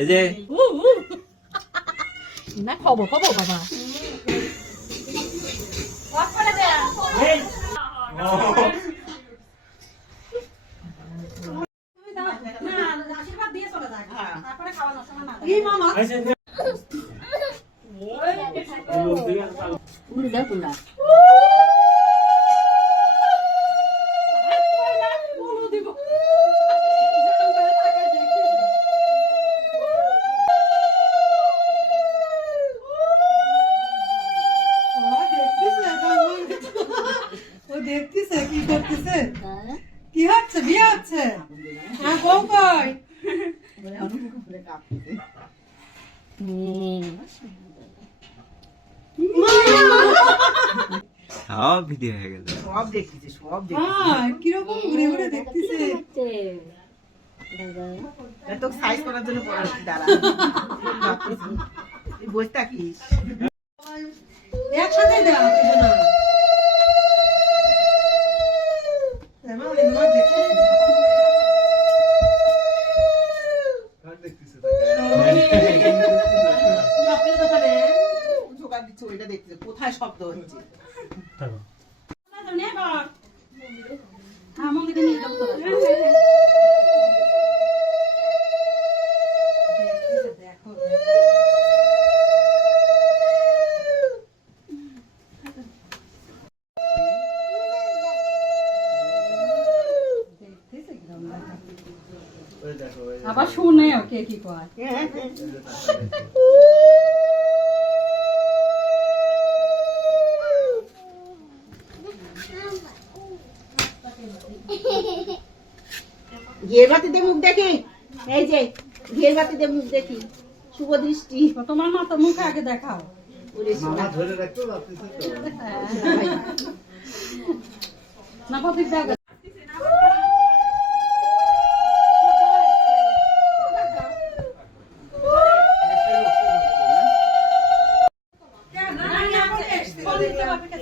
এই যে। না খবর খবর বাবা। উনি দেখতেছে কি করতেছে? কি হচ্ছে? বিয়ে হচ্ছে? হ্যাঁ বউ কই? সব ভিডিও হয়ে গেল। সব দেখতেছে সব দেখতেছে হ্যাঁ কীরকম ঘুরে ঘুরে দেখতেছে? তো সাইজ করার জন্য পড়া দাঁড়া। তুই বসে থাকিস একসাথে দাও চকলেট দোকানে জোগাড় দিচ্ছে ওইটা দেখতেছে কোথায় শব্দ হচ্ছে? আবার শুনে কে কি কয়। ঘিয়ের বাতিতে মুখ দেখি? এই যে ঘিয়ের বাতিতে মুখ দেখি। শুভ দৃষ্টি। তো তোমার মুখে আগে দেখাও। না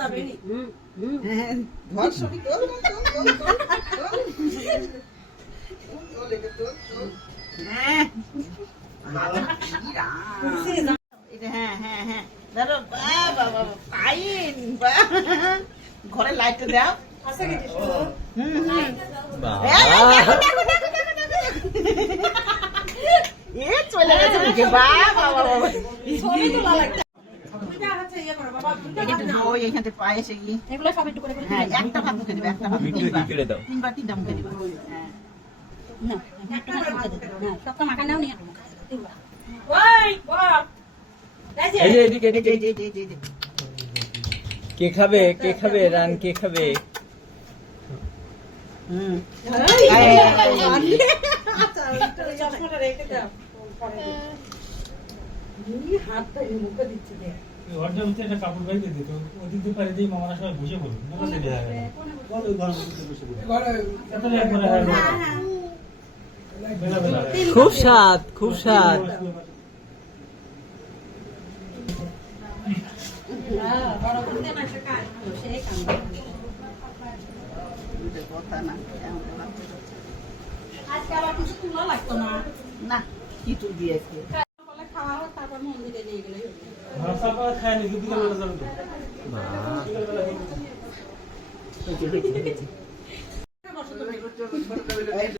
হ্যাঁ। হ্যাঁ। হ্যাঁ হ্যাঁ হ্যাঁ। ধরো ফাইন ঘরে লাইটটা দাও। চলে গেছে বাবা কে খাবে কে খাবে রান কে খাবে। আচ্ছা হাতটা মুখে দিচ্ছে ঘরটার ভিতরে একটা কাপড় বাইরে দিত। ওদিক দিয়ে মামারা সবাই বসে গেল গেল। বেলা খুব স্বাদ খুব স্বাদ। আজকে আবার কিছু তুলো লাগতো না? না কি তুল দিয়েছে খাওয়া হোক তারপর মন্দিরে নিয়ে গেলেই হলো।